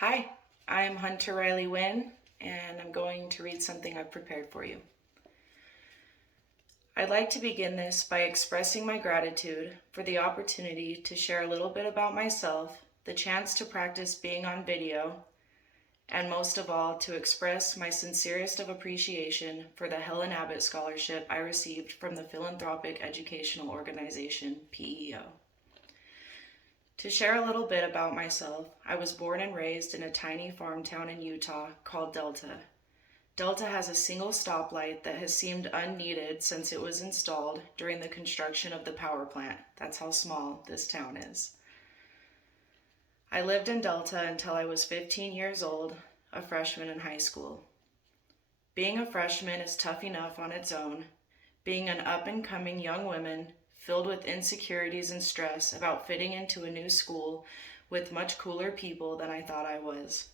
Hi, I'm Hunter Riley Wynn, and I'm going to read something I've prepared for you. I'd like to begin this by expressing my gratitude for the opportunity to share a little bit about myself, the chance to practice being on video, and most of all, to express my sincerest of appreciation for the Helon Abbot scholarship I received from the philanthropic educational organization, PEO. To share a little bit about myself, I was born and raised in a tiny farm town in Utah called Delta. Delta has a single stoplight that has seemed unneeded since it was installed during the construction of the power plant. That's how small this town is. I lived in Delta until I was 15 years old, a freshman in high school. Being a freshman is tough enough on its own. Being an up-and-coming young woman filled with insecurities and stress about fitting into a new school with much cooler people than I thought I was.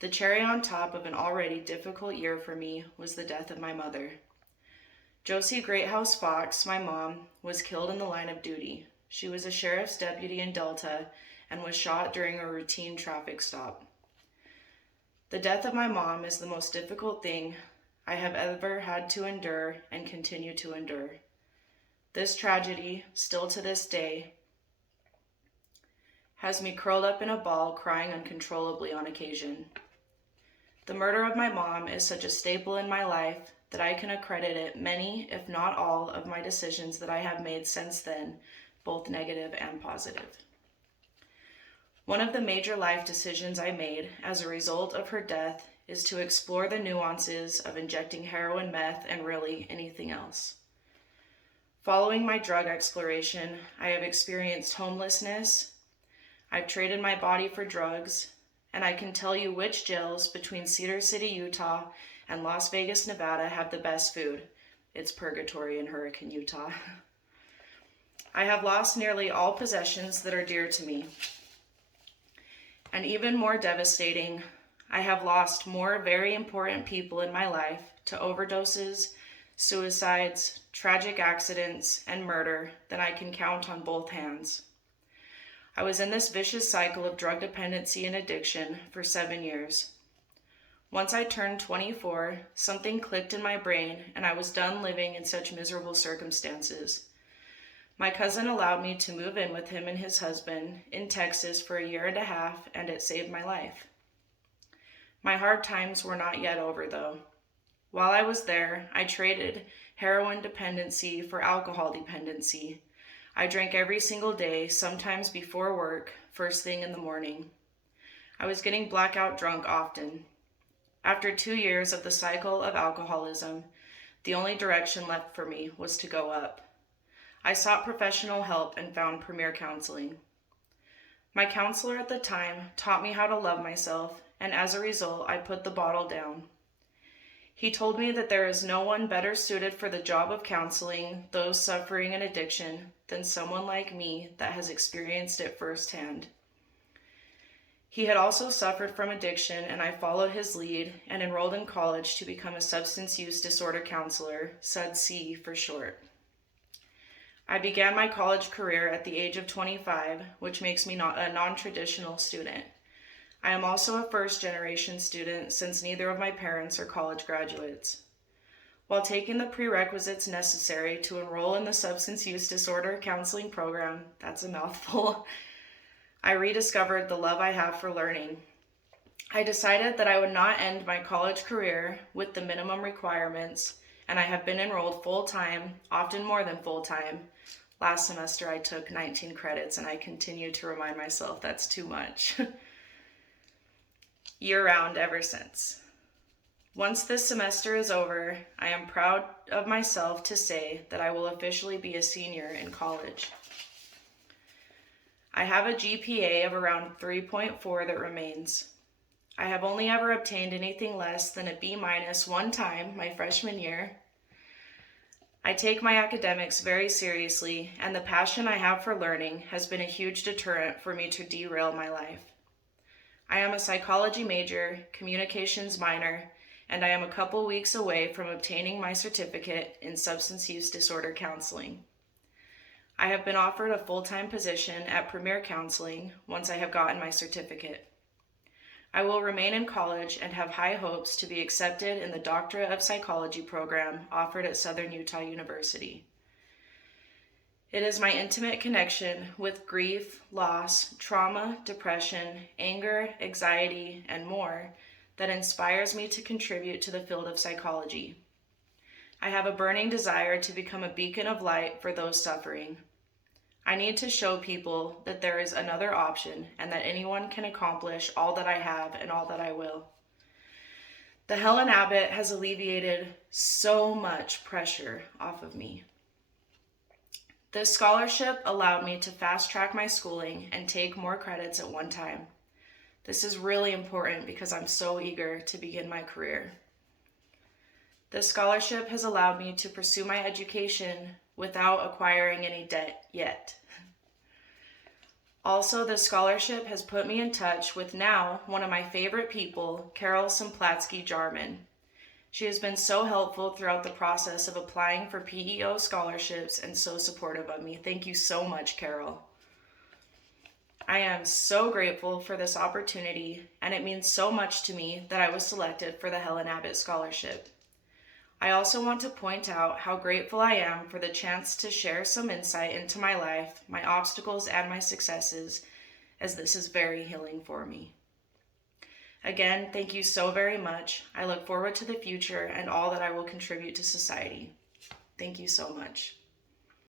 The cherry on top of an already difficult year for me was the death of my mother. Josie Greathouse Fox, my mom, was killed in the line of duty. She was a sheriff's deputy in Delta and was shot during a routine traffic stop. The death of my mom is the most difficult thing I have ever had to endure and continue to endure. This tragedy, still to this day, has me curled up in a ball crying uncontrollably on occasion. The murder of my mom is such a staple in my life that I can accredit it many, if not all, of my decisions that I have made since then, both negative and positive. One of the major life decisions I made as a result of her death is to explore the nuances of injecting heroin, meth, and really anything else. Following my drug exploration, I have experienced homelessness, I've traded my body for drugs, and I can tell you which jails between Cedar City, Utah, and Las Vegas, Nevada have the best food. It's purgatory in Hurricane, Utah. I have lost nearly all possessions that are dear to me. And even more devastating, I have lost more very important people in my life to overdoses, suicides, tragic accidents, and murder than I can count on both hands. I was in this vicious cycle of drug dependency and addiction for 7 years. Once I turned 24, something clicked in my brain and I was done living in such miserable circumstances. My cousin allowed me to move in with him and his husband in Texas for 1.5 years, and it saved my life. My hard times were not yet over, though. While I was there, I traded heroin dependency for alcohol dependency. I drank every single day, sometimes before work, first thing in the morning. I was getting blackout drunk often. After 2 years of the cycle of alcoholism, the only direction left for me was to go up. I sought professional help and found Premier Counseling. My counselor at the time taught me how to love myself, and as a result, I put the bottle down. He told me that there is no one better suited for the job of counseling those suffering an addiction than someone like me that has experienced it firsthand. He had also suffered from addiction, and I followed his lead and enrolled in college to become a substance use disorder counselor, SUDC for short. I began my college career at the age of 25, which makes me not a non-traditional student. I am also a first-generation student since neither of my parents are college graduates. While taking the prerequisites necessary to enroll in the substance use disorder counseling program, that's a mouthful, I rediscovered the love I have for learning. I decided that I would not end my college career with the minimum requirements, and I have been enrolled full-time, often more than full-time. Last semester I took 19 credits, and I continue to remind myself that's too much. Year-round ever since. Once this semester is over, I am proud of myself to say that I will officially be a senior in college. I have a GPA of around 3.4 that remains. I have only ever obtained anything less than a B- one time my freshman year. I take my academics very seriously, and the passion I have for learning has been a huge deterrent for me to derail my life. I am a psychology major, communications minor, and I am a couple weeks away from obtaining my certificate in substance use disorder counseling. I have been offered a full-time position at Premier Counseling once I have gotten my certificate. I will remain in college and have high hopes to be accepted in the Doctorate of Psychology program offered at Southern Utah University. It is my intimate connection with grief, loss, trauma, depression, anger, anxiety, and more that inspires me to contribute to the field of psychology. I have a burning desire to become a beacon of light for those suffering. I need to show people that there is another option and that anyone can accomplish all that I have and all that I will. The Helon Abbot has alleviated so much pressure off of me. This scholarship allowed me to fast track my schooling and take more credits at one time. This is really important because I'm so eager to begin my career. This scholarship has allowed me to pursue my education without acquiring any debt yet. Also, this scholarship has put me in touch with now one of my favorite people, Carol Simplatsky-Jarman. She has been so helpful throughout the process of applying for PEO scholarships and so supportive of me. Thank you so much, Carol. I am so grateful for this opportunity, and it means so much to me that I was selected for the Helon Abbot Scholarship. I also want to point out how grateful I am for the chance to share some insight into my life, my obstacles, and my successes, as this is very healing for me. Again, thank you so very much. I look forward to the future and all that I will contribute to society. Thank you so much.